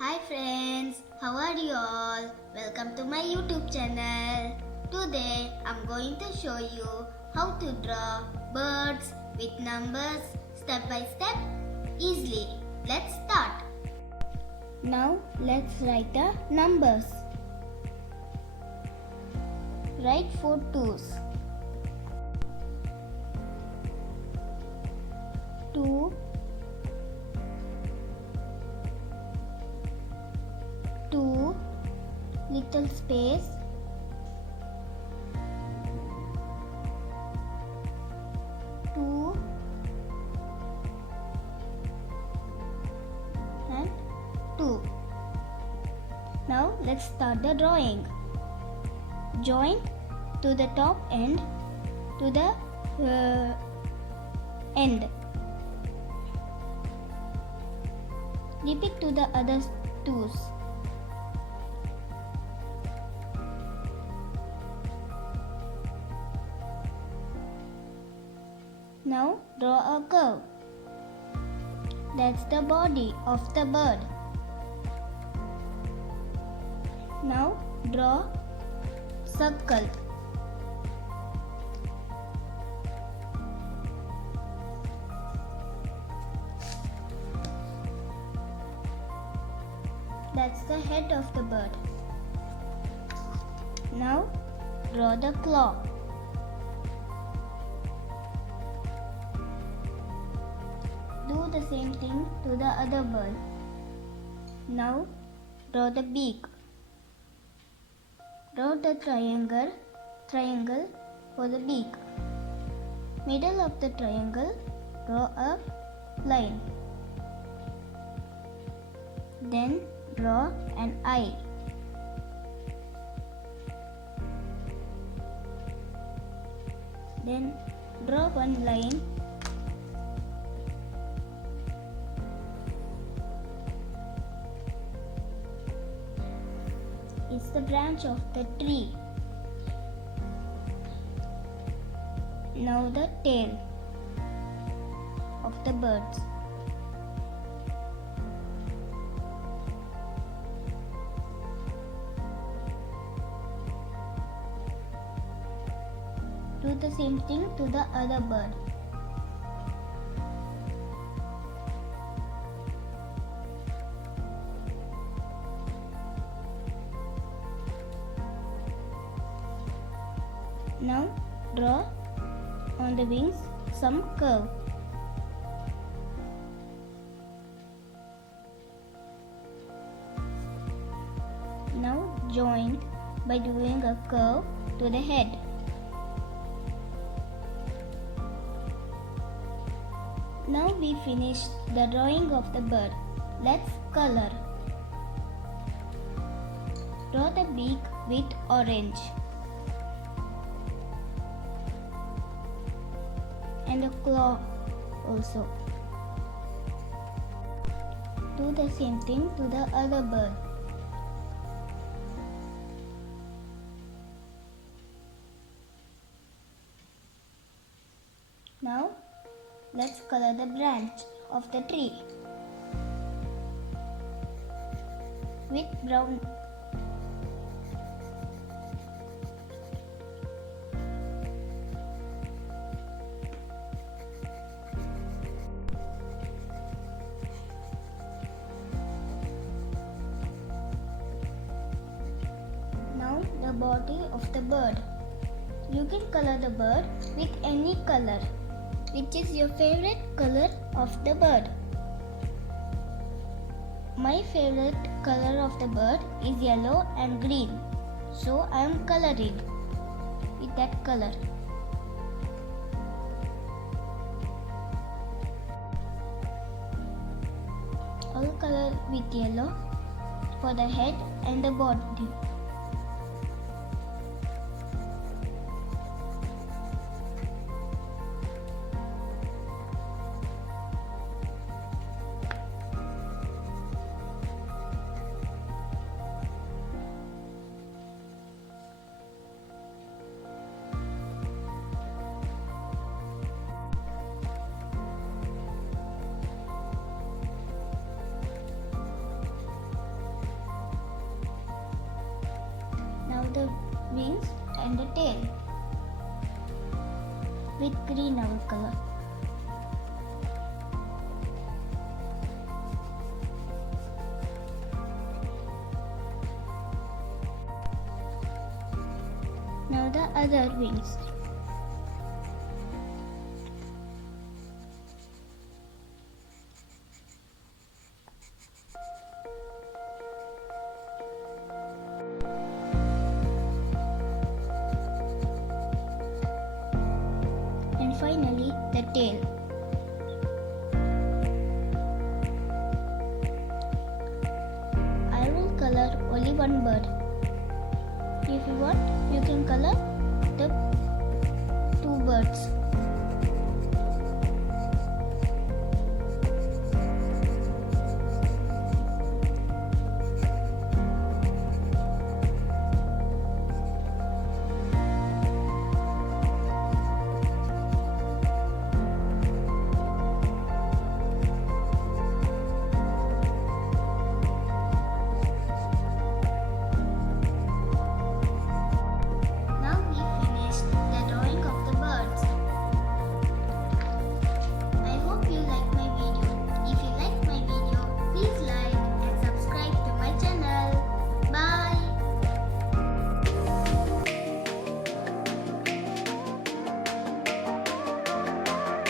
Hi friends, how are you all? Welcome to my YouTube channel. Today I'm going to show you how to draw birds with numbers step by step easily. Let's start. Now let's write the numbers. Write 4 twos. 2 2 little space 2 and 2. Now let's start the drawing. Join to the top end to the end. Repeat to the other twos. Now draw a curve. That's the body of the bird. Now draw circle. That's the head of the bird. Now draw the claw. Do the same thing to the other bird. Now draw the beak. Draw the triangle for the beak. Middle of the triangle, draw a line. Then draw an eye. Then draw one line. It's the branch of the tree. Now the tail of the birds. Do the same thing to the other bird. Now draw on the wings some curve. Now join by doing a curve to the head. Now we finished the drawing of the bird. Let's color. Draw the beak with orange and the claw also. Do the same thing to the other bird. Now let's color the branch of the tree with brown. Now the body of the bird. You can color the bird with any color. Which is your favorite color of the bird? My favorite color of the bird is yellow and green. So I am coloring with that color. I'll color with yellow for the head and the body. the wings and the tail with green owl color. Now the other wings. And finally the tail. I will color only one bird. If you want, you can color the two birds.